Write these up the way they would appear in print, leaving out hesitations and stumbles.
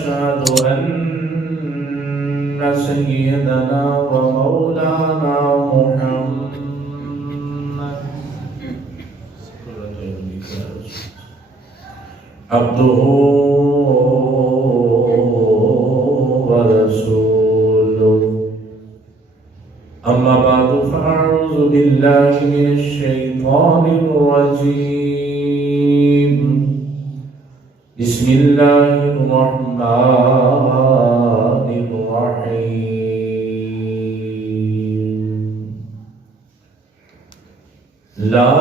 ونشهد أن سيدنا ومولانا محمد عبده ورسوله. أما بعد فأعوذ بالله من الشيطان الرجيم. بسم الله الرحمن الرحيم. لا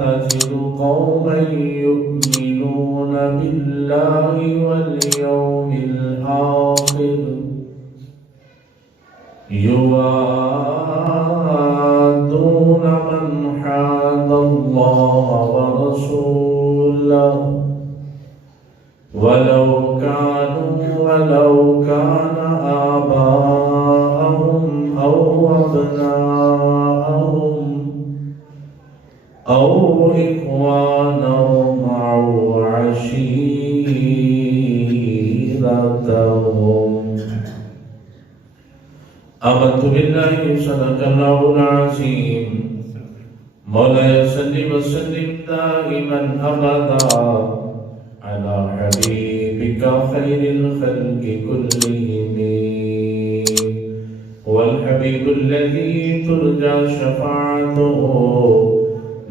تجد قوما يؤمنون بالله واليوم الآخر يوادون من حاد الله ورسوله ولو كان آباءهم أو أبناءهم أو إخوانهم أو عشيرتهم. آمنت بالله صدق الله العظيم. مولاي صل وسلم دائما أبدا على حبيبك خير الخلق كلهم، والحبيب الذي ترجى شفاعته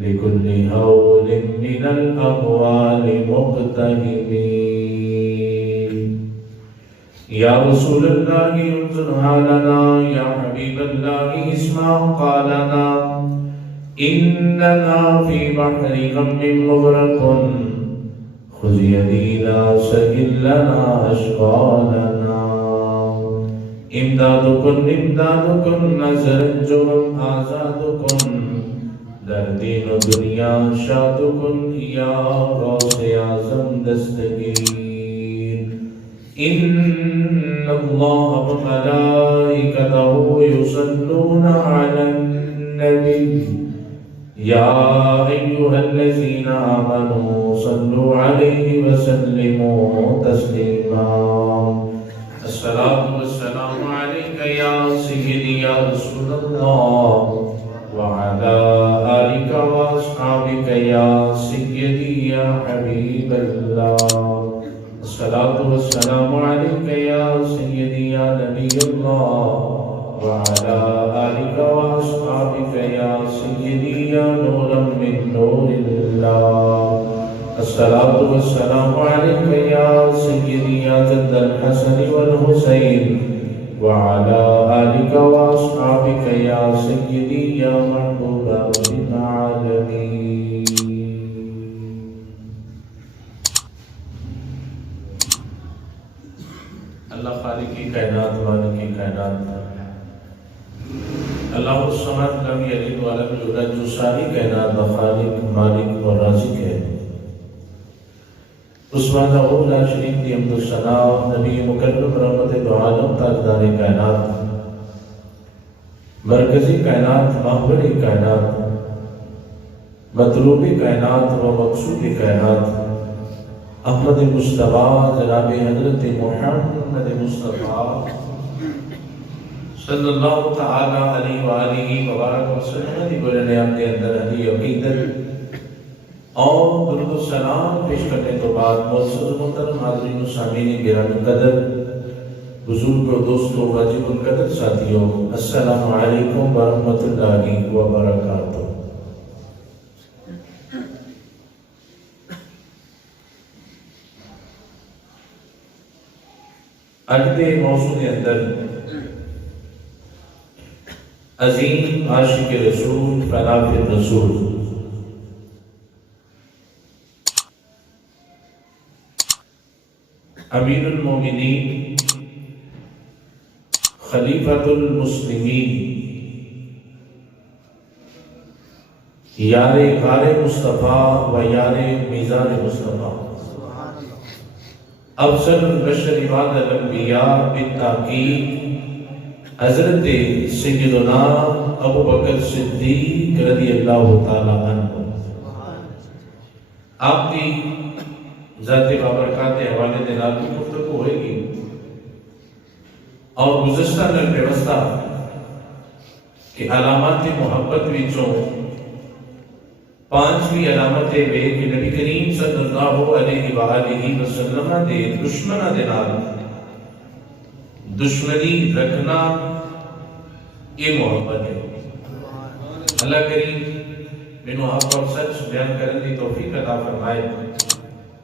لكل هول من الأهوال مقتهم. يا رسول الله انظر حالنا، يا حبيب الله اسمع قالنا، إننا في بحر غم مغرق، خذ يدي لا سهل لنا أشغالنا. امدادكم نظرنجم آزادكم، در دین و دنیا شادکن یا غوث اعظم دستگیر. ان اللہ وملائکته یصلون علی النبی یا ایها الذین آمنوا صلوا علیہ وسلموا تسلیما. الصلاة والسلام علیک یا سیدی یا رسول اللہ وعلى آلك وأصحابك يا سيدي يا حبيب الله. الصلاة والسلام عليك يا سيدي يا نبي الله وعلى آلك وأصحابك يا سيدي يا نورا من نور الله. الصلاة والسلام عليك يا سيدي يا جد الحسن والحسين وعلى آلك وأصحابك يا سيدي يا محبوب العالمين. اللہ خالق کی کائنات مالک کی کائنات، اللہ الصمد لم یلد ولم یولد، جو ساری کائنات کا خالق مالک اور رازق ہے، اس وحدہ لا شریک کی حمد و ثنا. نبی مکرم رحمت دو عالم تاجدار کائنات، مرکزی کائنات، محور کائنات، مطلوب کائنات و مقصود کائنات، احمد مصطفیٰ جناب حضرت محمد مصطفیٰ صلی اللہ تعالی علیہ وآلہ وبارک وسلم دی بولنے اپنے اندر علی عقیدت اور درود و سلام پیش کرنے تو بعد معزز محترم حاضرین و سامعین گرامی قدر، بزرگ و دوستوں، واجب القدر ساتھیوں، السلام علیکم ورحمۃ اللہ وبرکاتہ. اج دے موضوع کے اندر عظیم عاشق رسول خلاف رسول امیر المومنین خلیفۃ المسلمین یار غار مصطفیٰ و یار میزان مصطفیٰ افضل البشر بعد الانبیاء بالتحقیق حضرت سیدنا ابو بکر صدیق رضی اللہ تعالی عنہ. آپ کی ذات بابرکات کے حوالے دے نال گفتگو ہوئے گی اور گزشتہ میں پیوستہ کہ علامات محبت وچوں پانچویں علامت ہے کہ نبی کریم صلی اللہ علیہ وآلہ وسلم دے دشمنہ دے نال دشمنی رکھنا یہ محبت ہے۔ اللہ کریم مینوں آپ اور سچ بیان کرنے کی توفیق عطا فرمائے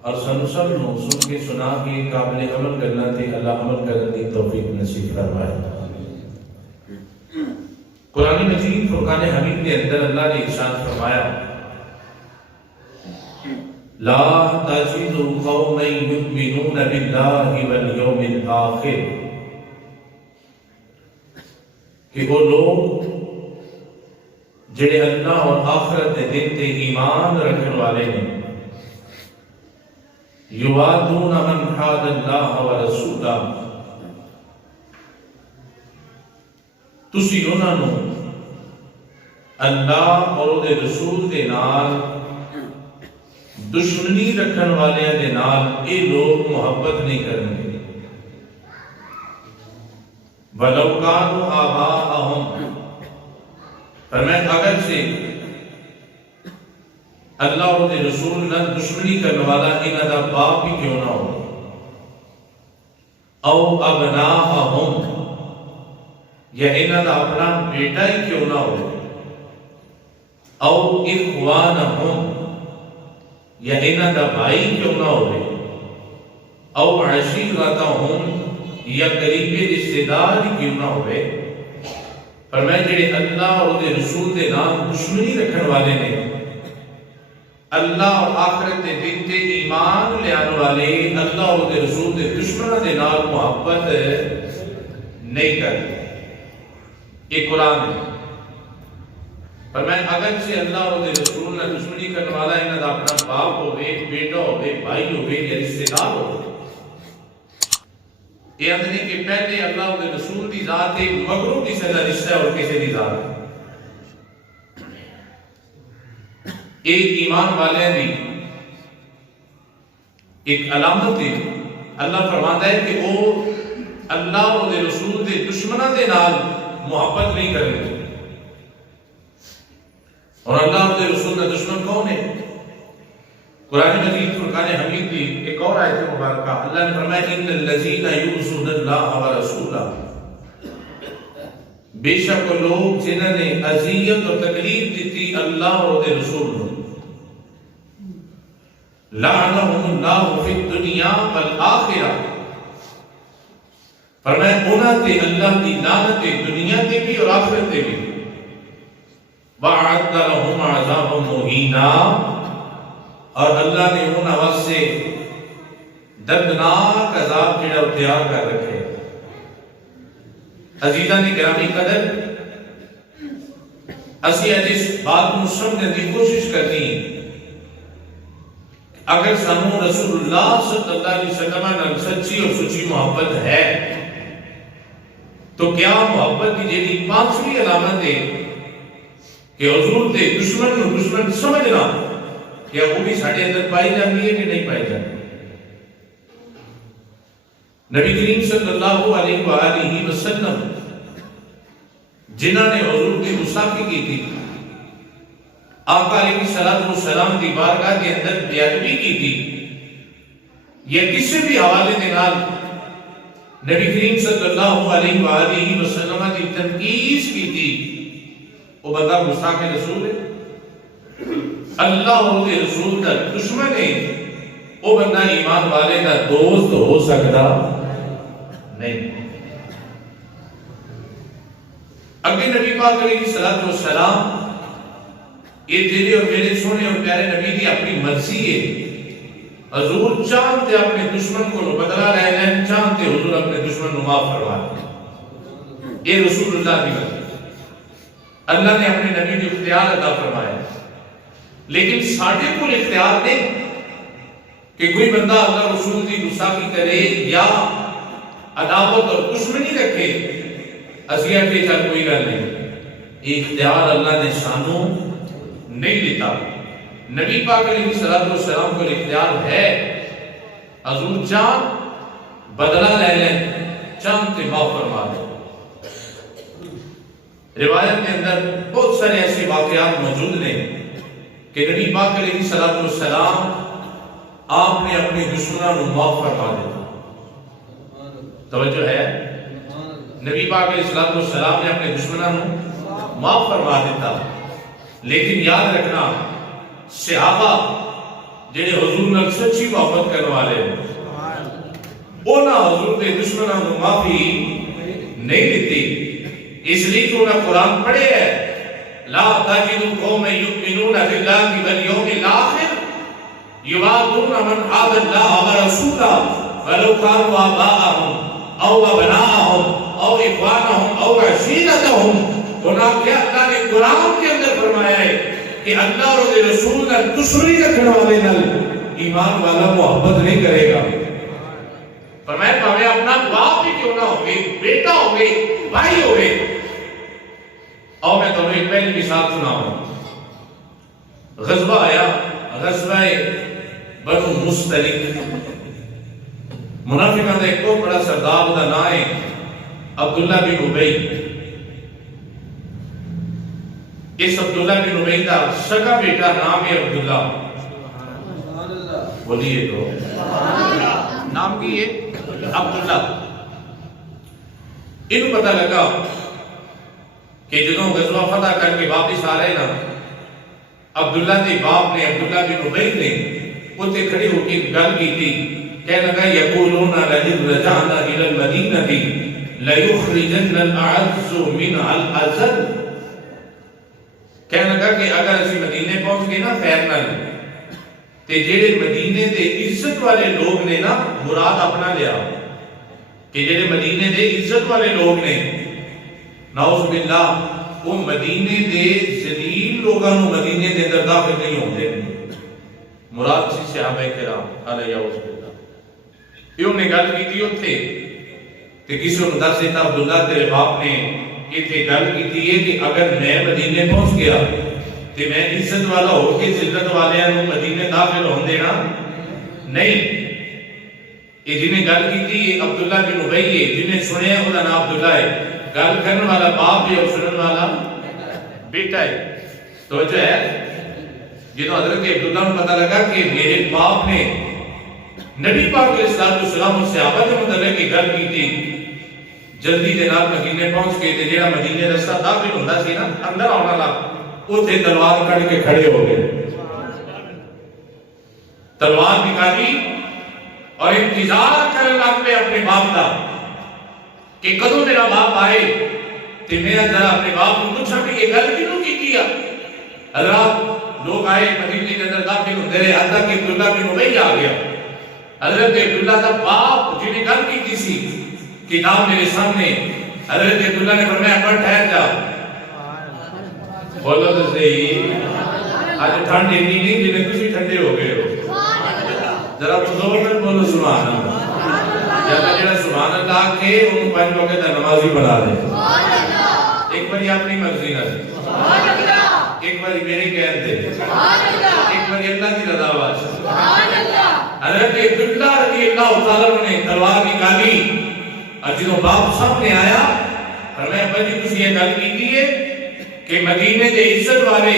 اور سنو سب نو سن کے سنا کے قابل عمل کرنا تے اللہ عمل کرنے کی توفیق نصیب فرمائے۔ قرآن مجید فرقان حمید کے اندر اللہ نے ارشاد فرمایا لا تجد قوما يؤمنون بالله واليوم الآخر، کہ وہ لوگ جڑے اللہ اور آخرت کے دن تے ایمان رکھنے والے ہیں، یوادون من حاد اللہ ورسولہ، تسی انہاں نو اللہ اور دے رسول دے نال دشمنی رکھن والے دے نال اے لوگ محبت نہیں کرنگے۔ وَلَوْ كَانُوا آبَاءَهُمْ، فرمائے اگر سے اللہ اور دے رسول نہ دشمنی کرنے والا انہاں دا باپ ہی کیوں نہ ہو، او ابناءہم، یا انہاں دا اپنا بیٹا ہی کیوں نہ ہو، او اخوانہم، یا انہاں دا بھائی کیوں نہ ہوئے، او عشیرتہم، یا قریبی رشتہ دار کیوں نہ ہوئے۔ فرمائے جڑے اللہ اور دے رسول دے نام دشمنی رکھن والے نے، اللہ اور آخرت دے دن تے ایمان لے آنے والے اللہ اور دے رسول دے دشمنوں دے نال محبت نہیں کرتے۔ یہ قرآن ہے۔ فرمائے اگر سے اللہ اور دے رسول نے دشمنی کرنے والا انہاں دا اپنا باپ ہوئے، بیٹا ہوئے، بھائی ہوئے یا رشتہ دار ہوئے، یہ اندھنی کہ پہلے اللہ اور رسول دی ذات ہے، مغرور کی سزا رشتہ اور کسی دی ذات ہے۔ ایک ایمان والے دی ایک علامت ہے، اللہ فرماتا ہے کہ وہ اللہ اور رسول دے دشمنہ دے نال محبت نہیں کرنے۔ اور اللہ اور رسول کا دشمن کون ہے؟ قرآن مجید فرقان حمید کی ایک اور آیت مبارکہ اللہ نے فرمایا ان الذین یؤذون اللہ ورسولہ، بے شک وہ لوگ جنہوں نے اذیت اور تکلیف دیتی اللہ اور رسول کو، لعنہم اللہ فی الدنیا والآخرہ، فرمایا انہاں تے اللہ کی لعنت دنیا تے بھی اور آخرت تے بھی، وَأَعَدَّ لَهُمْ عَذَابًا مُهِينًا، اور اللہ نے ان وقت سے دردناک عذاب جڑا تیار کر رکھے۔ عزیزاں دی گرامی قدر، اسی اج اس بات کو سمجھنے کی کوشش کرنی ہے، اگر سانوں رسول اللہ صلی اللہ علیہ وسلم نال سچی اور سچی محبت ہے تو کیا محبت کی جیڑی پانچویں علامت ہے کہ حضور دے دشمن نو دشمن سمجھنا، کیا وہ بھی ساڑھے اندر پائی جاتی ہے کہ نہیں پائی جاتی؟ نبی کریم صلی اللہ علیہ وآلہ وسلم جنہوں نے حضور کی گستاخی کی تھی، آقا علیہ السلام کی بارگاہ کے اندر بے ادبی کی تھی، یا کسی بھی حوالے کے نال نبی کریم صلی اللہ علیہ وآلہ وسلم کی تنقید کی تھی، وہ بندہ گستاخ رسول ہے، اللہ اور رسول کا دشمن ہے، وہ بندہ ایمان والے کا دوست ہو سکتا نہیں۔ اگر نبی پاک علیہ السلام یہ تیرے اور میرے سونے اور پیارے نبی کی اپنی مرضی ہے، حضور چاہتے اپنے دشمن کو بدلا رہے ہیں، چاہتے حضور اپنے دشمن کو معاف کروا دیں، یہ رسول اللہ کی مرضی۔ اللہ نے اپنے نبی کو اختیار عطا فرمایا، لیکن ساڑھے کو اختیار نہیں کہ کوئی بندہ اللہ رسول کی گستاخی کرے یا عداوت اور دشمنی رکھے، اسیہ کے چل کوئی گل نہیں، اختیار اللہ نے سانوں نہیں دیتا۔ نبی پاک علیہ السلام کو اختیار ہے حضور چاند بدلہ لے لیں، چاند تے معاف فرما دیں۔ روایت کے اندر بہت سارے ایسے واقعات موجود ہیں کہ نبی پاک علیہ السلام آپ نے اپنے دشمنوں کو معاف فرما دیتا۔ توجہ ہے، نبی پاک علیہ السلام نے اپنے دشمنوں کو معاف فرما دیتا، لیکن یاد رکھنا صحابہ جنہیں حضور نے سچی محبت کرنے والے انہاں حضور کے دشمنوں کو معافی نہیں دیتی، اس لیے کہ انہوں نے قرآن پڑھے ہے، لا تجد قوما یؤمنون باللہ والیوم الآخر یوادون من حاد اللہ ورسولہ ولو كانوا آباءهم او ابناءهم او اخوانهم او عشیرتهم۔ انہوں نے اللہ نے قرآن کے اندر فرمایا ہے کہ اللہ اور اس رسول کا دشمنی رکھنے والے نال ایمان والا محبت نہیں کرے گا۔ فرمایا پاوے اپنا باپ ہی کیوں نہ ہوگے، بیٹا ہوگے، بھائی ہوگے۔ اور میں تمہیں ایک پہلی مثال سناؤں، غزوہ آیا، غزوہ بنو مستلق، منافقہ کا ایک بہت بڑا سردار کا نام ہے عبداللہ بن ابی۔ اس عبداللہ بن ابی کا سگا بیٹا نام ہے عبداللہ، بولیے تو نام کی ہے عبداللہ۔ انہوں پتہ لگا کہ جنہوں غزوہ فتح کر کے واپس آ رہے نا، عبداللہ کے باپ نے، عبداللہ بن ابی نے اتنے کھڑے ہو کے گل کی تھی، کہنے لگا یقولون لئن رجعنا الى المدینہ لیخرجن الاعز منها الاذل۔ کہنے لگا کہ اگر اسی مدینے پہنچ گئے نا خیر نال تے جڑے مدینے دے عزت والے لوگ نے نا مراد اپنا لیا، کہ جڑے مدینے دے عزت والے لوگ نے نعوذ باللہ وہ مدینے دے ذلیل لوگاں نو مدینے دے اندر داخل نہیں ہوندے، مراد سی صحابہ کرام علیہ باللہ۔ یہ نے گل کی اتنے تے کسی نے دس دیتا عبداللہ تیرے باپ نے اتنے گل کی ہے کہ اگر میں مدینے پہنچ گیا تے میں عزت والا ہو کے ذلت والیاں نو مدینے داخل ہون دینا نہیں۔ یہ جنہیں گل کی عبداللہ بن ابی ہے، جنہیں سنے ہیں خدا نام عبداللہ ہے، گل کرنے والا باپ ہے اور سنن والا بیٹا ہے۔ توجہ ہے، جنہوں حضرت عبداللہ کو پتہ لگا کہ میرے باپ نے نبی پاک علیہ السلام اور صحابہ کے متعلق کی گل کی تھی، جلدی دے نال مدینے پہنچ کے تے جڑا مدینے رستہ داخل ہوندا سی نا اندر آنے والا، اوتھے تلوار کڈ کے کھڑے ہو گئے، تلوار نکالی اور انتظار کرنے لگ پے اپنے باپ کا کہ کدوں میرا باپ آئے تے میں ذرا اپنے باپ کو پوچھا کہ یہ گل کیوں کی ہے۔ حضرات لوگ آئے مدینے کے اندر داخل ہوندے رہے، حتیٰ کہ عبداللہ بن ابی آ گیا۔ حضرت عبداللہ کا باپ جنہیں گل کی تھی سی کتاب میرے سامنے، حضرت عبداللہ نے فرمایا پر ٹھہر جا، بولو تو صحیح، آج ٹھنڈ اتنی نہیں جنہیں تسی ٹھنڈے ہو گئے ہو، ذرا زور میں بولو سبحان اللہ، یا جڑا سبحان اللہ کے ان پانچ لوگوں کا نمازی بنا دے، ایک باری اپنی مرضی نہ دے، ایک باری میرے کہن دے، ایک باری اللہ کی رضا واسطے۔ حضرت عبداللہ رضی اللہ تعالیٰ نے تلوار نکالی اور جنہوں باپ سامنے آیا فرمایا بھائی کچھ یہ گل کی ہے کہ مدینے دے عزت والے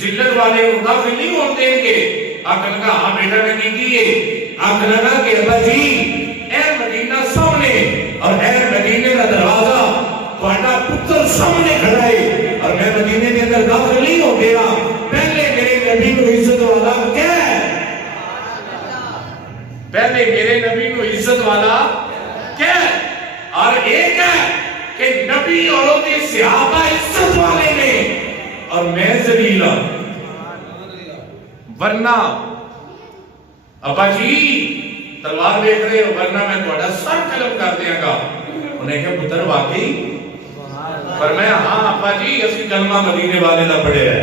ذلت والے کو داخل نہیں ہونے دیں گے۔ آقا لگا ہاں بیٹا نے کی ہے، آقا لگا کہ ابا جی اے مدینہ سامنے اور اے مدینے کا دروازہ تہاڈا پتر سامنے کھڑا ہے اور میں مدینے کے اندر داخل نہیں ہو گیا، پہلے میرے نبی کو عزت والا کہہ، پہلے میرے نبی کو عزت والا کہہ، اور ایک ہے کہ نبی اور ان کے صحابہ عزت والے نے اور میں ذلیل ہوں، ورنہ ابا جی تلوار دیکھ رہے ہو ورنہ میں تہاڈا سر قلم کر دیاں گا۔ انہیں کہا پتر واقعی؟ فرمایا ہاں ابا جی اسی کلمہ مدینے والے دا پڑھے ہے۔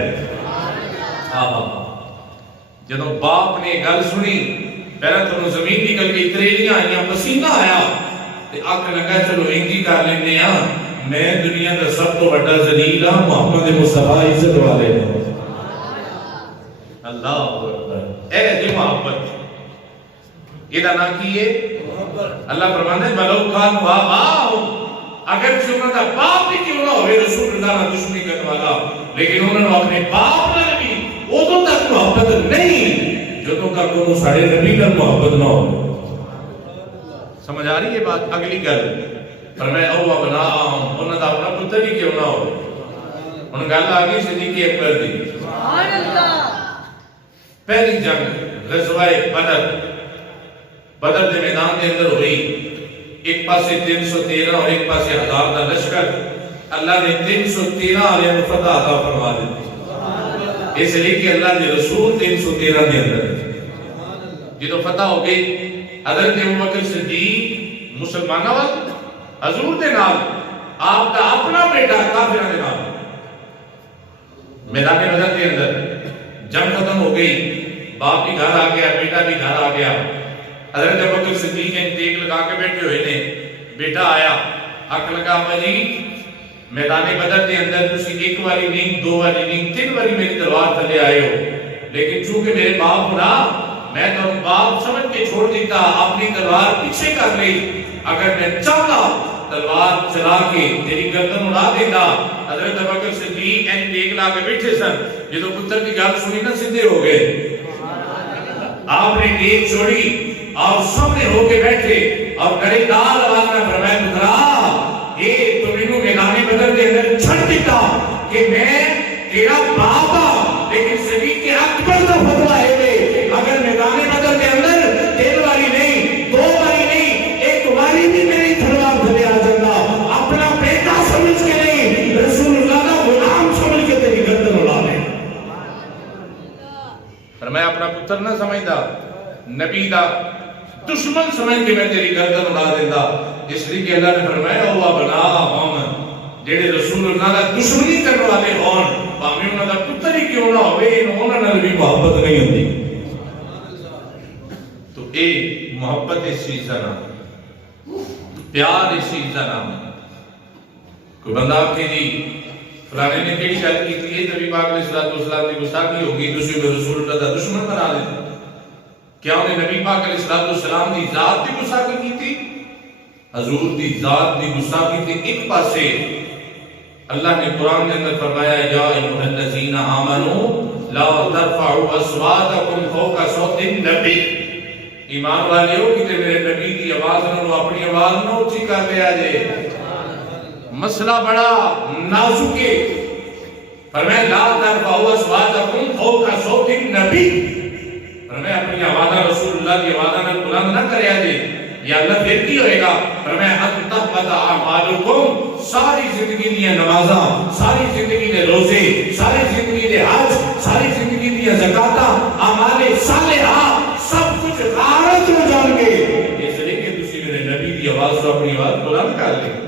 جدوں باپ نے گل سنی پہلے تو زمین نکل گئی، تریلیاں آئیاں، پسینہ آیا تے آنکھ لگا چلو انجی کر لینے ہاں، میں دنیا کا سب تو بڑا ذلیل ہاں، محمد مصطفیٰ عزت والے ہیں۔ اللہ اکبر، اے جی محبت یہ نہ کیے اللہ فرماتے ہیں بلو کان وآباؤہم، اگر انہوں کا باپ بھی کیوں نہ ہوئے رسول اللہ نے دشمنی کرنے والا، لیکن انہوں نے اپنے باپ نہ بھی ادھوں تک محبت نہیں جدوں تک انہوں سارے نبی کا محبت نہ ہو۔ سمجھ آ رہی ہے بات؟ اگلی گل فرمایا او ابناءہم، انہوں کا اپنا پتر ہی کیوں نہ ہو۔ انہوں گل آگئی صدیق اکبر دی، پہلی جنگ غزوہ بدر دے میدان دے اندر ہوئی، ایک پاسے 313 اور ایک پاسے 1000 دا لشکر، اللہ نے 313 والے کو فتح عطا فرما دی، اس لیے کہ اللہ کے رسول 313 دے اندر جدو فتح ہو گئی، حضرت ابوبکر صدیق مسلمانوں وقت حضور دے نال آپ کا اپنا بیٹا کافروں دے نال میدان بدر کے اندر جنگ ختم ہو گئی، باپ بھی گھر آ گیا، بیٹا بھی گھر آ گیا، حضرت ابوبکر صدیق نے دیگ لگا کے بیٹھے ہوئے نے، بیٹا آیا حق لگا بھائی میدان بدر کے اندر تسی ایک واری نہیں، دو واری نہیں، 3 واری میری تلوار تلے آئے ہو، لیکن چونکہ میرے باپ ہونا میں تو باپ سمجھ کے چھوڑ دیتا، اپنی تلوار پیچھے کر لی، اگر میں چاہتا تلوار چلا کے تیری گردن اڑا دیتا۔ حضرت ابوبکر صدیق اینی دیگ لا کے بیٹھے سن، جدو پتر کی گل سنی نہ سیدھے ہو گئے، آپ نے دیگ چھوڑی اور سامنے ہو کے بیٹھے اور کڑے دار آواز میں فرمایا پترا یہ تو مینوں میدان بدر کے اندر چھڑ دیتا کہ میں تیرا باپ ہاں، لیکن صدیق اکبر کا فتویٰ ہے اگر میدان بدر کے اندر 3 واری نہیں، 2 واری نہیں، 1 واری بھی میری تلوار تلے آ جاتا، اپنا بیٹا سمجھ کے نہیں، رسول اللہ کا غلام سمجھ کے تیری گردن اڑا لے۔ فرمایا اپنا پتر نہ سمجھتا، نبی دا دشمن سمجھ کے میں تیری گردن اڑا دیتا، اس لیے کہ اللہ نے فرمایا او ابناءہم، جڑے رسول اللہ کا دشمنی کرنے والے ہون بھاویں انہاں دا پتر ہی کیوں نہ ہوئے، انہاں نال بھی محبت نہیں ہوندی۔ تو اے محبت اسی طرح پیار اسی طرح کوئی بندہ کہ جی فلانے نے کیڑی گل کیتی ہے، نبی پاک علیہ السلام کی گستاخی ہوگی، تسی رسول اللہ کا دشمن بنا دیتے، کیا انہیں نبی پاک علیہ السلام دی ذات دی گستاخی کی تھی؟ حضور دی ذات دی گستاخی تھی۔ ایک پاسے اللہ نے قرآن کے اندر فرمایا یا ایھا الذین آمنوا لا ترفعوا اصواتکم فوق صوت النبی، ایمان والے ہو کہ میرے نبی کی آواز نہ اپنی آواز نہ اونچی کر لیا جائے، مسئلہ بڑا نازک ہے۔ فرمایا لا ترفعوا اصواتکم فوق صوت النبی، فرمایا اپنی آوازہ رسول اللہ کی آوازہ میں بلند نہ کریا جائے، یا اللہ پھر کی ہوئے گا؟ فرمایا ان تحبط اعمالکم، ساری زندگی دی نمازاں، ساری زندگی دے روزے، ساری زندگی دے حج، ساری زندگی دی زکاتاں، اعمال صالحہ سب کچھ غارت ہو جان گے، اس لیے کہ تسی میرے نبی دی آواز تو اپنی آواز بلند کر لیں۔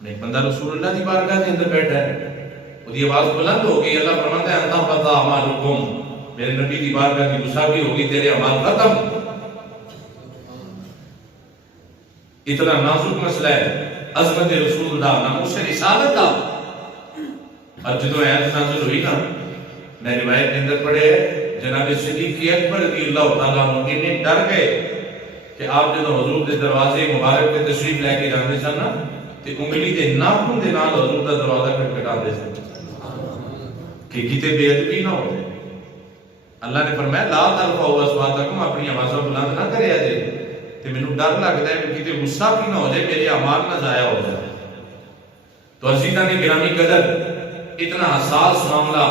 ایک بندہ رسول اللہ دی بارگاہ کے اندر بیٹھا ہے، وہ دی آواز بلند ہو گئی، اللہ فرماتا ہے ان تحبط اعمالکم، میرے نبی دی بارگاہ کی گستاخی ہوگی، تیرے اعمال ختم۔ اتنا نازک مسئلہ ہے، عظمت رسول اللہ، ناموس رسالت کا۔ اور جدو آیت نازل ہوئی نا، میں روایت کے اندر پڑھے جناب صدیق اکبر رضی اللہ تعالیٰ عنہ انہیں ڈر گئے کہ آپ جدو حضور دے دروازے مبارک پہ تشریف لے کے جاندے سن نا، تے انگلی دے ناخن دے نال حضور دا دروازہ کھٹکھٹاندے سن کہ کتے بے ادبی نہ ہو۔ اللہ نے فرمایا لا ترفعوا اصواتکم، اپنی آوازیں بلند نہ کریا جائے، تے مینوں ڈر لگدا ہے کہ کتے گستاخی نہ ہو جائے، میرے اعمال نہ ضائع ہو جائے۔ تو عزیزاں نے گرامی قدر، اتنا حساس معاملہ،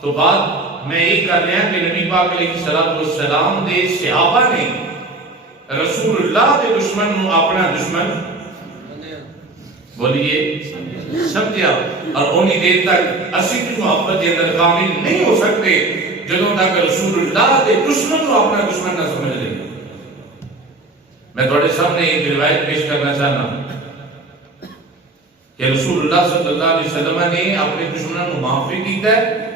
تو بات میں یہ کر رہا کہ نبی پاک علیہ السلام دے صحابہ نے رسول اللہ دے دشمن نو اپنا دشمن بولیے سمجھا، اور انہی دیر تک اسی کی محبت کے اندر کامل نہیں ہو سکتے جدوں تک رسول اللہ دے دشمن کو اپنا دشمن نہ سمجھ لیں۔ میں تھوڑے سامنے ایک روایت پیش کرنا چاہنا کہ رسول اللہ صلی اللہ علیہ وسلم نے اپنے دشمنوں کو معافی کیتا ہے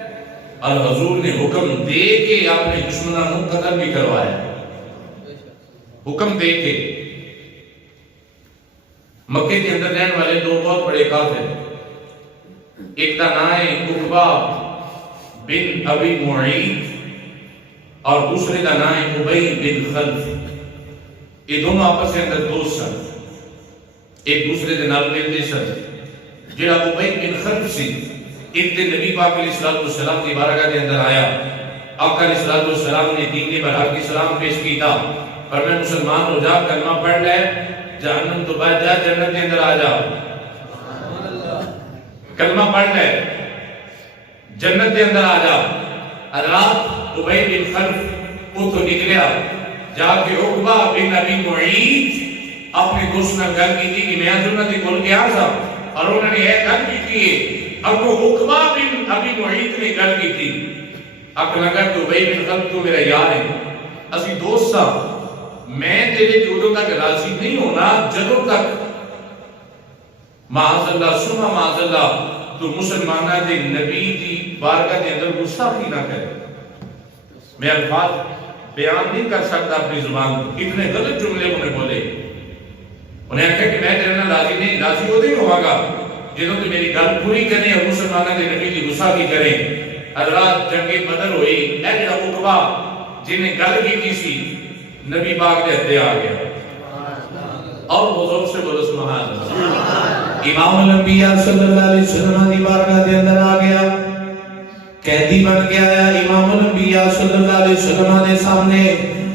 اور حضور نے حکم دے کے اپنے دشمنوں کو قتل بھی کروایا، حکم دے کے۔ مکے کے اندر رہنے والے دو بہت بڑے کافر، ایک کا نام ہے عقبہ بن ابی معیط اور دوسرے کا نام ہے ابی بن خلف. یہ دونوں آپس کے اندر دوست سن, ایک دوسرے کے نال ملتے سن. جڑا ابی بن خلف سی ایک دن نبی پاک علیہ السلام کی بارگاہ کے اندر آیا. آقا علیہ السلام نے دین برحق کی سلام پیش کیتا, پر میں مسلمان ہو جا, کلمہ پڑھ لے, جہنم تو بچ جا, جنت کے اندر آ جا. کلمہ پڑھ لے, جنت کے اندر آ جا. رات ابی بن خلف اتو نکلیا, جا کے عقبہ بن ابی معیط اپنے دوست نے گل کی تھی کہ میں جنت کی کھول کے آ سا, اور انہوں نے یہ گل کی تھی. اب وہ عقبہ بن ابی معیط نے گل کی تھی, اک لگا کہ ابی بن خلف تو میرا یار ہے, اسی دوست سا, میں تیرے جودوں تک راضی نہیں ہونا جدوں تک معاذ اللہ سما معاذ اللہ تو مسلمانہ دے نبی دی بارگاہ دے اندر گستاخی نہ کرے. میں الفاظ بیان نہیں کر سکتا اپنی زبان, اتنے غلط جملے انہوں نے بولے. انہیں کہا کہ میں تیرے نہ راضی نہیں, راضی ہوتے ہی ہوا گا جنہوں تو میری گل پوری کریں اور مسلمانہ دے نبی دی گستاخی کریں. حضرات جنگ بدر ہوئی, اے جڑا عقبہ جنہیں گل کی سی نبی پاک دے ہتھے آ گیا, اور بزرگ سے بولو سبحان اللہ. امام الانبیاء صلی اللہ علیہ وسلم دی بارگاہ دے اندر آ گیا, قیدی بن کے آیا امام الانبیاء صلی اللہ علیہ وسلم دے سامنے.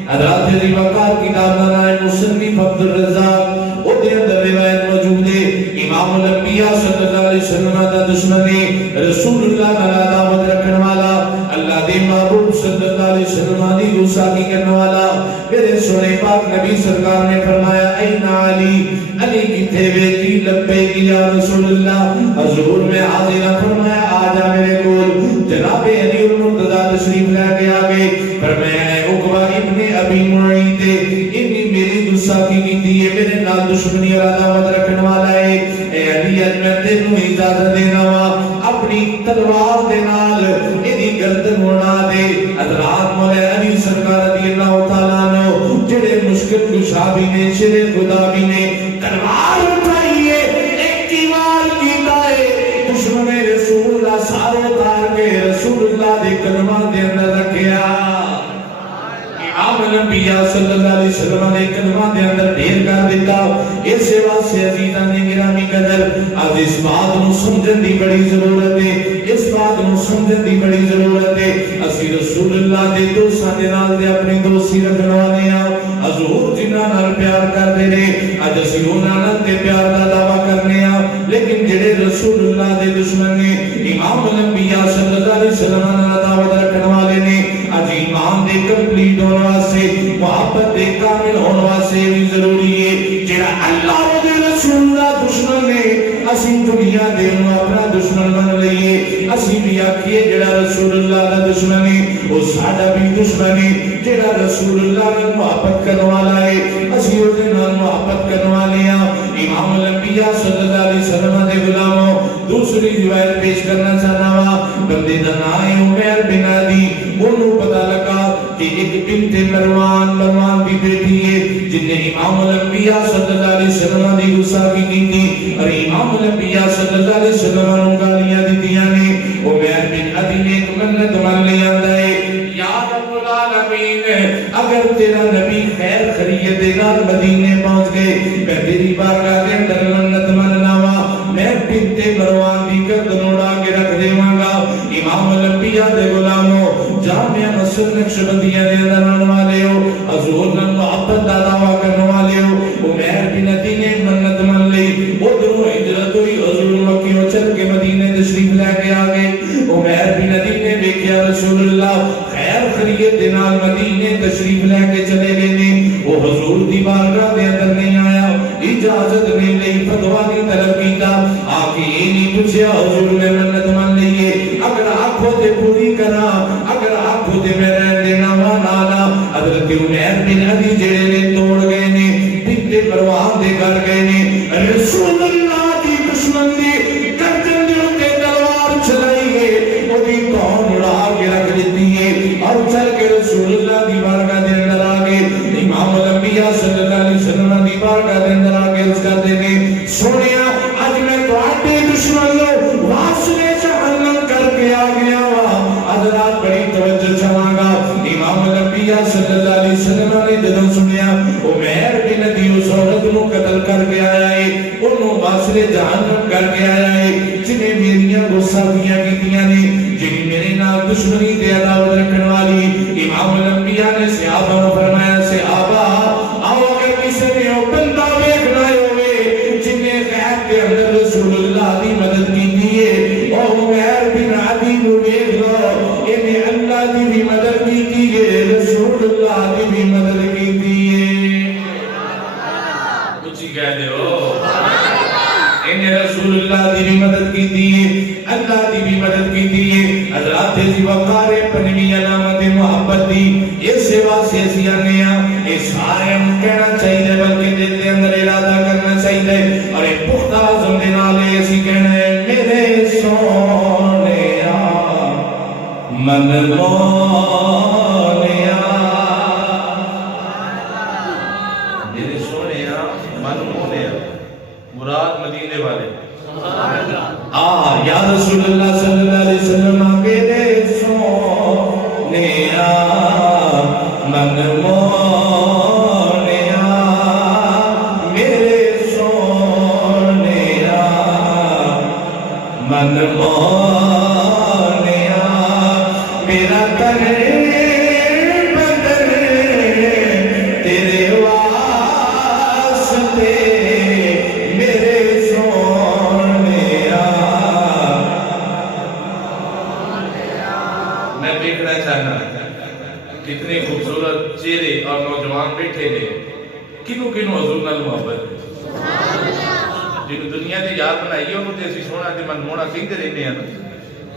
حضرات دی وقار کتاب کا نام ہے مصنف عبد الرزاق, او دے اندر روایت موجود ہے. امام الانبیاء صلی اللہ علیہ وسلم دا دشمن رسول اللہ تعالی دعوت رکھنے والا, اللہ دے محبوب صلی اللہ علیہ وسلم دی گستاخی کرنے والا, میرے سونے پاک نبی سرکار نے فرمایا این علی, علی کتھے بیٹی لبیک یا رسول اللہ, حضور میں حاضر. فرمایا آ جا میرے کول. جناب علی المرتضیٰ تشریف لے کے آگے. فرمایا اے عقبہ ابن ابی معیط, انی میری گستاخی کی تھی, میرے نال دشمنی اور عداوت رکھنے والا ہے. اے علی اج میں تینوں اجازت دینا وا, اپنی تلوار دے نال ایدی گردن اڑا دے. حضرات مولا علی سرکار رضی اللہ تعالیٰ عنہ جڑے مشکل کشا بھی نے, شیر خدا بھی نے, تلوار اٹھائیے ایک کی وار کی دائے, دشمن رسول اللہ سارے اتار کے رسول اللہ دے کلمہ دے اندر رکھیا. امام الانبیاء صلی اللہ علیہ وسلم نے کلمہ دے اندر ڈھیر کر دیتا. اس واسطے عزیزاں نے گرامی قدر آج اس بات نو سمجھن دی بڑی ضرورت ہے, اس بات نو سمجھن دی بڑی ضرورت ہے. اسی رسول اللہ دے دوستاں دے نال دے اپنی دوستی رکھنے والے ہاں. حضور جنہاں نال پیار کردے نے, اج اسی انہاں نال تے پیار دا دعویٰ کرنے ہاں, لیکن جڑے رسول اللہ دے دشمن نے, امام الانبیاء صلی اللہ علیہ وسلم نال دعوت رکھنے والے نے, اج ایمان دے کمپلیٹ ہونے واسطے, محبت دے کامل ہونے واسطے بھی ضروری ہے. جڑا اللہ دے رسول دا دشمن نے, اسی دنیا دے نو اپنا دشمن بن لئیے. اسی بھی آکھیے جڑا رسول اللہ دا دشمن ہے وہ ساڈا بھی دشمن ہے. جڑا رسول اللہ نال محبت کرنے والا ہے اسی او دے نال محبت کرنے والے ہاں. امام الانبیاء صلی اللہ علیہ وسلم دے غلاموں, دوسری روایت پیش کرنا چاہنا وا. بندے دا نام ہے عمیر بن عدی. انہوں پتہ لگا کہ ایک بنت مروان کی بیٹی ہے جن نے امام الانبیاء صلی اللہ علیہ وسلم دی گستاخی کی تھی, اور امام الانبیاء صلی اللہ علیہ وسلم نے گالیاں دتیاں نے. عمیر بن عدی نے ایک منت مان لیا ہے, یا رب العالمین اگر تیرا نبی خیر خیریت دے نال مدینے پہنچ گئے, میں تیری بارگاہ کے اندر منت مننا وا, میں بنت مروان دی گردن اڑا کے رکھ دیواں گا. امام الانبیاء دے غلاموں, جامعہ مسجد نقشبندیہ دے اندر آنے والے ہو, حضور نال محبت دا دعویٰ کرنے والے ہو. عمیر بن عدی نے منت من لی. ادھروں ہجرت ہوئی, حضور مکہ چل کے مدینے تشریف لے کے آ گئے. عمیر بن عدی نے دیکھا رسول اللہ خیر خیریت دے نال مدینے تشریف لے کے چلے گئے نے. وہ حضور دی بارگاہ دے اندر نہیں آیا, اجازت نہیں لئی, فتویٰ نہیں طلب کیتا. آکے یہ نہیں پوچھا حضور نے منت من لیے, اگر آنکھوں تے پوری کرا, اگر آنکھوں تے میں رہن دینا وانا. حضرت عمیر بن عدی جڑے نے توڑ گئے نے, بنت مروان دے کر گئے نے, رسول اللہ دی دشمن دی گردن دے اوتے تلوار چلائی ہے, وہ دی کون اڑا کے رکھ دیتی ہے, اور چل کے رسول اللہ دی بارگاہ دے اندر آ گئے. امام الانبیاء صلی اللہ علیہ وسلم دی بارگاہ دے اندر آ کے عرض کر دے نے, سونیا اج میں تواڈے دشمن نو واسطے جہنم کر کے آ گیا وا. حضرات بڑی توجہ چاہاں گا. امام گستاخیاں کیتیاں نے جنہیں میرے نال دشمنی تے عداوت رکھن والی امام الانبیاء نے صحابہ کو فرمایا صحابہ آؤ اگر کسی نے وہ بندہ ویکھنا ہوئے جنہیں غیب کے اندر رسول اللہ دی مدد کی ہے اور عمیر بن عدی کو ویکھ لو انہیں اللہ دی بھی مدد کی ہے رسول اللہ دی بھی مدد کی ہے اچھی کہہ دے ہو انہیں رسول اللہ دی بھی مدد کی ہے اللہ دی بھی مدد کی ہے حضرات جی وقار پنوی علامت محبت دی اس سوا سے سیانیا اس سارے ہم کہنا چاہیے بلکہ دل کے اندر ارادہ کرنا چاہیے اور ایک پختہ عزم دے نالے اسی کہنا ہے میرے سونیا من مونیا میرے سونیا من مونیا مراد مدینے والے یا رسول اللہ صلی اللہ علیہ وسلم میرے سونیا من مونیا میرے سونیا من مونیا میرا تن بدن تیرے واسطے میرے سونیا میں دیکھنا چاہنا کتنے خوبصورت چہرے اور نوجوان بیٹھے نے کنوں کنوں حضور نال محبت جنہوں دنیا دی یاد بنائی ہے انہوں تے اسی سونا تے من مونا کہندے رہنے ہیں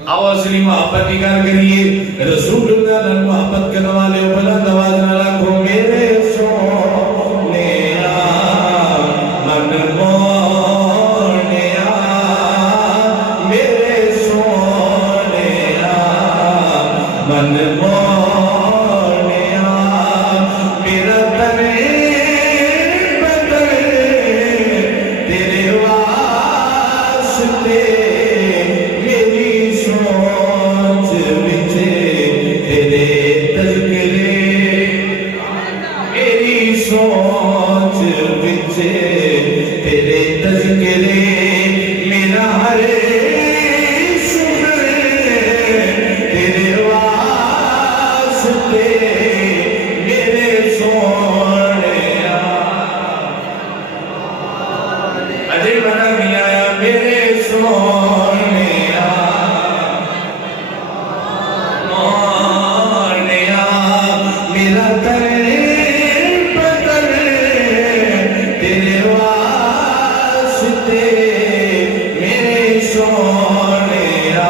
آؤ اصلی محبت کی کار کریے رسول اللہ نال محبت کرنے والے بلند آواز نال آکھو میرے سونیا من مونیا میرے سونیا من مونیا میرا تن بدن تیرے واسطے میری سوچ وچ تیرے تذکرے میری سوچ وچ تیرے تذکرے میرا ہر شکر تیرے واسطے میرے سونیا اجے بنا بھی آیا میرے سونیا مونیا میرا تن بدن تیرے واسطے میرے سونیا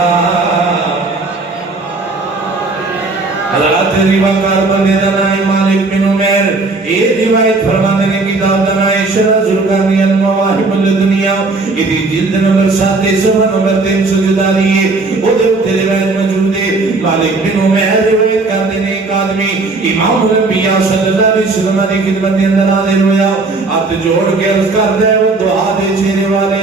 حضرات ریواکار بندے دنائی مالک بن عمیر یہ روایت فرمانے کی کتاب دنائی شرح ذوالقرنین المواہب الدنیا یہ جلد نمبر 7 صفحہ نمبر 342 وہ دے روایت موجود ہے مالک بن عمیر روایت کرتے ہیں ایک آدمی امام الانبیاء صلی اللہ علیہ وسلم کی خدمت کے اندر حاضر ہویا ہاتھ جوڑ کے عرض کرتا ہے وہ دعا دے چہرے والے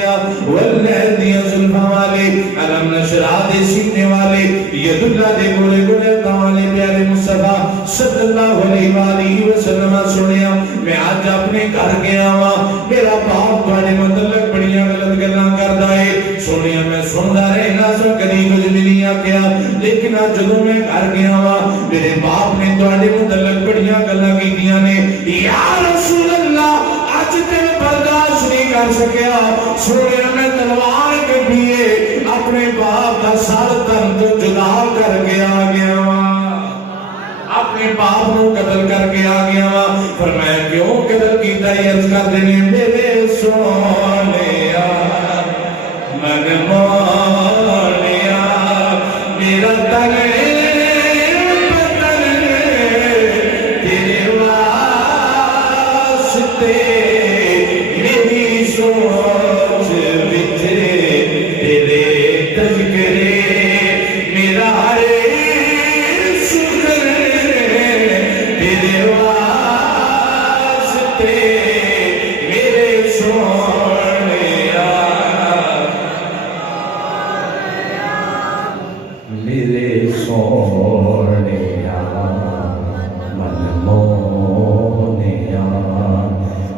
واللہدی زلفہ والے علم نشرہ دے سینے والے ید اللہ دے گولے گولے والے پیارے مصطفیٰ صلی اللہ علیہ وآلہ وسلم سنیا میں آج اپنے گھر گیا ہوا میرا باپ تواڈے متعلق بڑیاں غلط گلاں کردا ہے سنیا میں سندا رہنا سو کدی کچھ بھی نہیں آکھیا لیکن آج جدوں میں گھر گیا ہوا میرے باپ نے تواڈے متعلق بڑیاں گلاں کیتیاں نے یا رسول اللہ آج تے برداشت نہیں کر سکیا سنیا میں تلوار کڈھیے اپنے باپ دا سر تن تو جدا کر کے آ گیا ہوا اپنے باپ کو قتل کر کے آ گیا ہوا فرمایا کیوں قتل کیتا ہے عرض کر دینے میرے سونیا من مونیا میرا تن بدن تیرے واسطے میری سوچ وچ تیرے تذکرے میرا ہر شکر تیرے واسطے میرے سونیا میرے سونیا من مونیا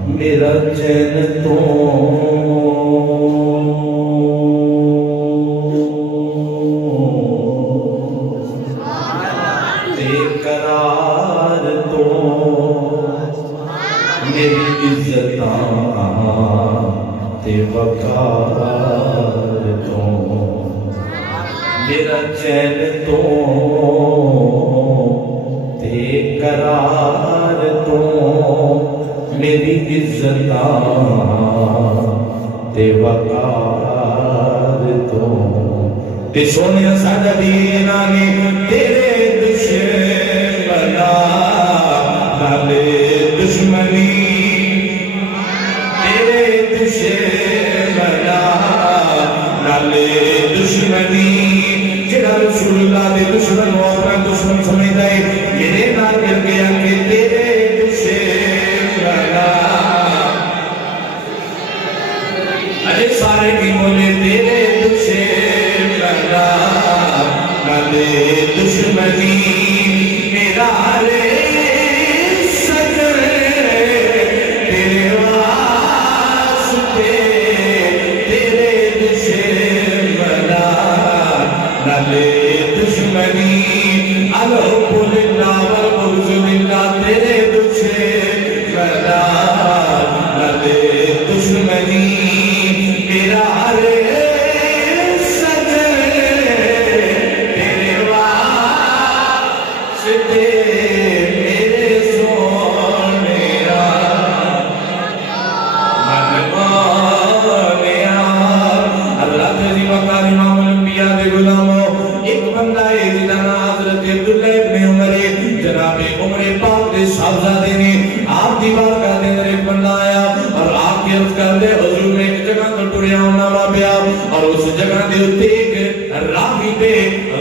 میرا چین تو تے وقار تو میرا چین تو تے قرار تو میری عزت تے وقار تو تے سونے ساڈا دینا نے تیرے دشمنا نالے دشمنی تیرے دشمنا نالے دشمنی جڑا رسول اللہ دے دشمن ہو اپنا دشمن سمجھدا ہے میرے نال مل گیا کہ تیرے دشمنا اجے سارے کی بولے تیرے دشمنا نالے دشمنی میرا لے سجن تیرے واسطے تیرے دشمنا نالے دشمنی الحب للہ والبغض للہ تیرے دشمنا نالے دشمنی میرا لے اور اس جگہ دے اتے ایک راہی پہ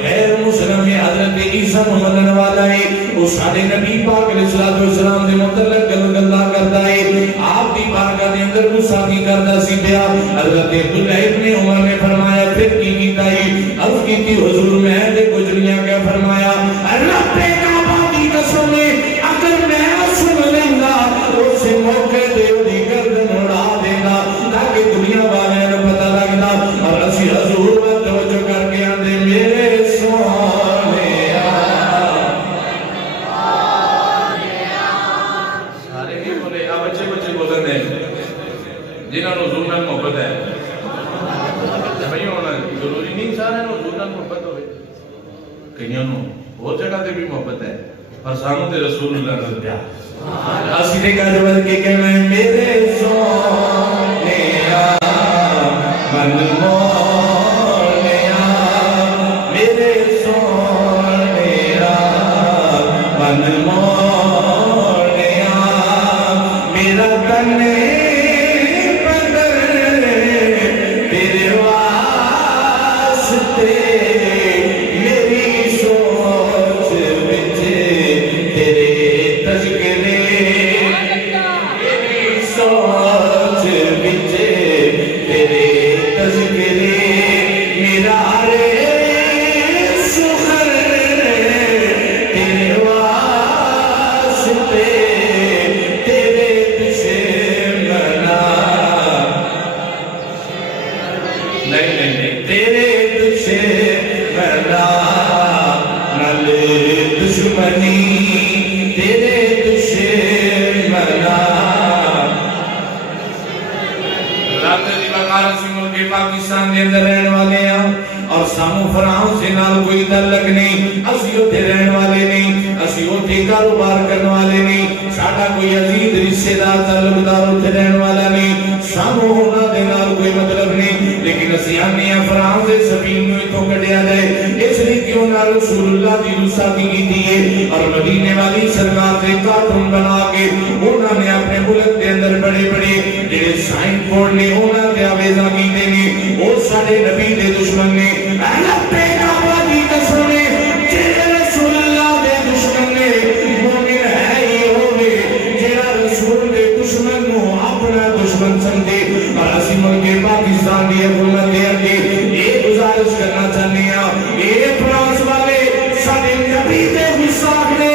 غیر مسلم حضرت عیسیٰ محمد والا ہے وہ سارے نبی پاک علیہ السلام دے متعلق گلہ کرتا ہے آپ دی بارگاہ دے اندر غصہ کی کرتا سی پیا حضرت عبداللہ ابن عمر نے فرمایا پھر کی کیتا ہے عرض کی تھی حضور میں دے گجریاں کیا فرمایا رب کعبہ کی قسم اگر میں سن لینا اسے موقع دے دی گردن اڑا دینا تاکہ دنیا والے اور اسی حضور میں توجہ کر کے آندے میرے سونے سارے ہی بولے بچے بولن دے جنہوں نے حضور میں محبت ہے بھائی ہونا ضروری نہیں سارے حضور میں محبت ہوئے کئیوں نے وہ جگہ تے بھی محبت ہے اور ساموں تے رسول اللہ نے دیا اسی نے کہا جو کہ کہنا ہے میرے سونے من مولیا میرے سونیا من مولیا میرا تن بدر تیرے واسطے میری سوچ وچ تیرے تذکرے میری سوچ وچ تیرے تذکرے میرا رے سخر تیرے واسطے تیرے دشمنا نہیں تیرے دشمنا نالے دشمنی تیرے دشمنا پاکستان دے اندر رہن والے ہیں اور سامو فرانس سے نال کوئی تعلق نہیں اسی ہوتے رہن والے نہیں اسی ہوتے کاروبار کرنے والے نہیں ساڑھا کوئی عزیز رشتے دار تعلق دار ہوتے رہن والا نہیں سامو ہونا دے نال کوئی مطلب نہیں لیکن اسی آنے ہیں فرانس سے سبین میں تو کٹیا جائے اس لیے کیوں نہ رسول اللہ دی رسا کی دیئے اور مدینے والی سرکار سے کارٹون بنا کے انہوں نے اپنے ملک دے اندر بڑے بڑے جڑے سائن بورڈ نے انہوں نے آویزہ کی دینے وہ سارے نبی دے دشمن نے رب کعبہ کی قسم جڑے رسول اللہ دے دشمن نے مومن ہے ہی ہوئے جڑا رسول دے دشمن نو اپنا دشمن سمجھے اور اسی ملک پاکستان دی حکومت دے اندر یہ گزارش کرنا چاہنے ہیں یہ فرانس والے سارے نبی دے گستاخ نے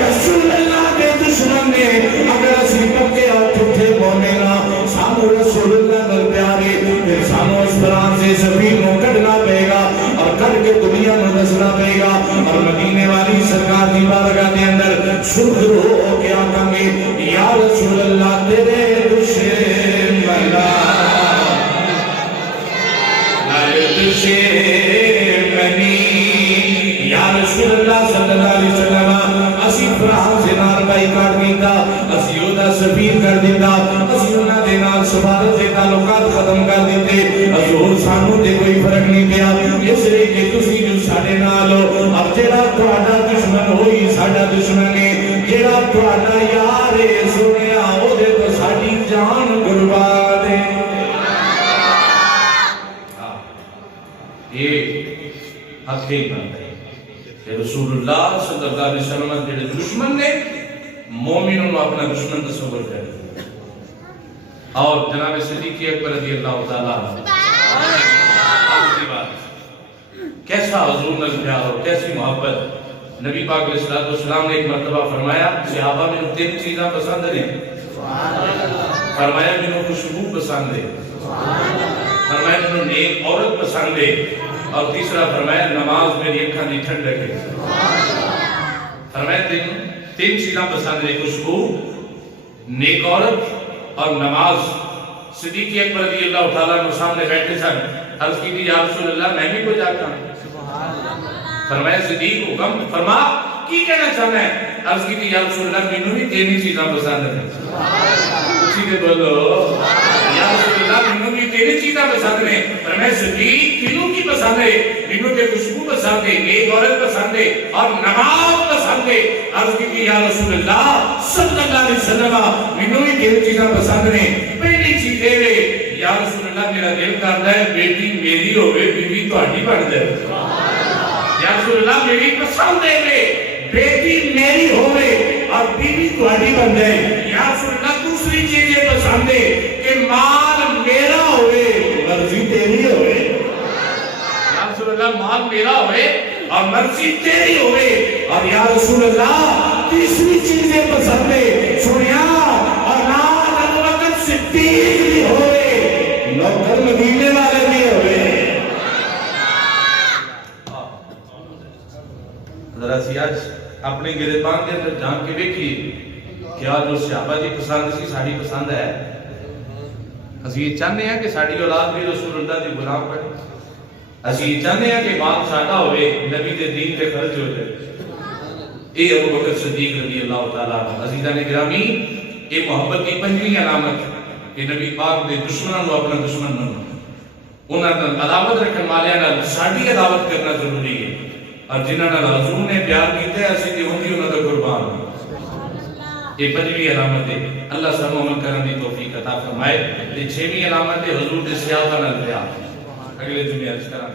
رسول اللہ دے دشمن نے اگر اسی پکے اور ٹھٹھے بولے نا سامو رسول اللہ در پیارے پھر سامو اس فرانس سے سبھی کو کٹنا پہے گا اور کٹ کے دنیا میں دسنا پہے گا اور مدینے والی سرکار دی بارگاہ دے اندر سرخرو ہو کے آقا میں یا رسول اللہ تیرے دشمن یا رسول اللہ صلی اللہ علیہ وسلم اسی فرحان سے نار بائی کاٹ دیتا اسی یودا سفیر کر دیتا اسی انہاں دے نال سفارت سے تعلقات ختم کر دیتے حضور سانو دے کوئی فرق نہیں پیا اس لئے کہ تسی جو ساڑے نال ہو اب جیڑا تہاڈا دشمن ہوئی ساڈا دشمن ہے جیڑا تہاڈا یار ہے سنیا او دے تو ساڈی جان قربان ہے یہ حق ہی بنتا ہے کہ رسول اللہ صلی اللہ علیہ وسلم کے دشمن نے مومنوں کو اپنا دشمن تصور کر دیا اور جناب صدیق اکبر رضی اللہ تعالیٰ کیسا حضور نے پیار اور کیسی محبت نبی پاک علیہ السلام نے ایک مرتبہ فرمایا صحابہ میں تین چیزاں پسند ہیں فرمایا میں خوشبو پسند ہے فرمایا میں نیک عورت پسند ہے اور تیسرا فرمایا نماز میری اکھاں دی ٹھنڈک ہے فرمایا تین چیزاں پسند ہے خوشبو نیک عورت اور نماز صدیق اکبر رضی اللہ تعالیٰ عنہ سامنے بیٹھے سن عرض کی تھی یا رسول اللہ میں بھی کو جاتا ہوں فرمایا صدیق حکم فرما کی کہنا چاہنا ہے عرض کی تھی یا رسول اللہ میں بھی تینی چیزاں پسند ہے اسی کے بولو یا رسول اللہ میں بھی تینی چیزاں پسند ہے فرمایا صدیق تینوں کی پسند ہے تینوں کے خوشبو پسند ہے نیک عورت پسند ہے اور نماز پسند ہے عرض کی تھی یا رسول اللہ صلی اللہ علیہ وسلم میں بھی تینی چیزاں پسند ہے پہلی چیز دے رہے یا رسول اللہ میرا دل کرتا ہے بیٹی میری ہوئے بیوی تو ہڈی بڑھ دے یا رسول اللہ میری پسند ہے بیٹی میری ہوئے اور بیوی تو ہڈی بن جائے یا رسول اللہ دوسری چیزیں پسند ہے کہ مال میرا ہوئے مرضی تیری ہوئے یا رسول اللہ مال میرا ہوئے اور مرضی تیری ہوئے اور یا رسول اللہ تیسری چیزیں پسند ہے سنیا اور نال ابوبکر صدیق بھی ہوئے نوکر مدینے والے بھی ہوئے ذرا سی آج اپنے گریبان کے اندر جان کے دیکھیے کیا جو صحابہ دی پسند سی ساڑی پسند ہے اسی یہ چاہنے ہیں کہ ساڑی اولاد بھی رسول اللہ دی غلام پڑے اسی یہ چاہنے ہیں کہ بات ساڑا ہوئے نبی دے دین پہ خرچ ہو جائے اے ابوبکر صدیق رضی اللہ تعالیٰ عزیزان گرامی اے محبت کی پنجویں علامت کہ نبی پاک دے دشمنوں کو اپنا دشمن نہ انہاں نے عداوت رکھن والے نے ساڑی عداوت کرنا ضروری ہے اور جنہاں نے حضور نے پیار کیتے ہیں ایسی کہ ہوں گی انہوں نے قربان یہ پنجویں علامت ہے اللہ سب عمل کرنے دی توفیق عطا فرمائے یہ چھویں علامت ہے حضور دے صحابہ نال پیار اگلے جمعے عرض کراں